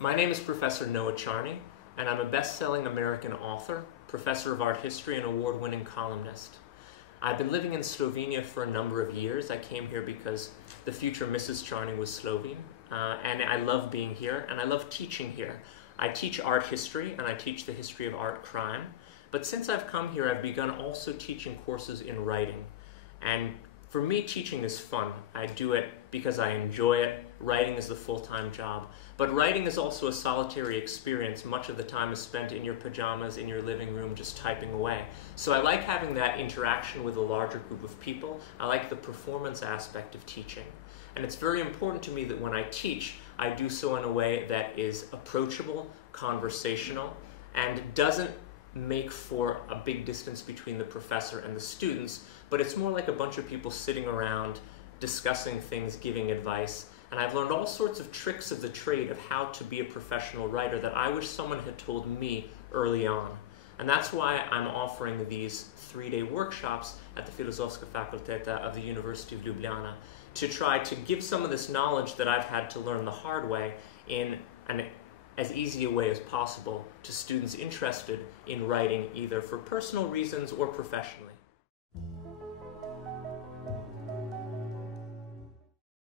My name is Professor Noaha Charney, and I'm a best-selling American author, professor of art history, and award-winning columnist. I've been living in Slovenia for a number of years. I came here because the future Mrs. Charney was Slovene, and I love being here, and I love teaching here. I teach art history, and I teach the history of art crime. But since I've come here, I've begun also teaching courses in writing. And for me, teaching is fun. I do it because I enjoy it. Writing is the full-time job. But writing is also a solitary experience. Much of the time is spent in your pajamas, in your living room, just typing away. So I like having that interaction with a larger group of people. I like the performance aspect of teaching. And it's very important to me that when I teach, I do so in a way that is approachable, conversational, and doesn't make for a big distance between the professor and the students, but it's more like a bunch of people sitting around discussing things, giving advice. And I've learned all sorts of tricks of the trade of how to be a professional writer that I wish someone had told me early on. And that's why I'm offering these 3-day workshops at the Filozofska fakulteta of the University of Ljubljana to try to give some of this knowledge that I've had to learn the hard way in as easy a way as possible to students interested in writing either for personal reasons or professionally.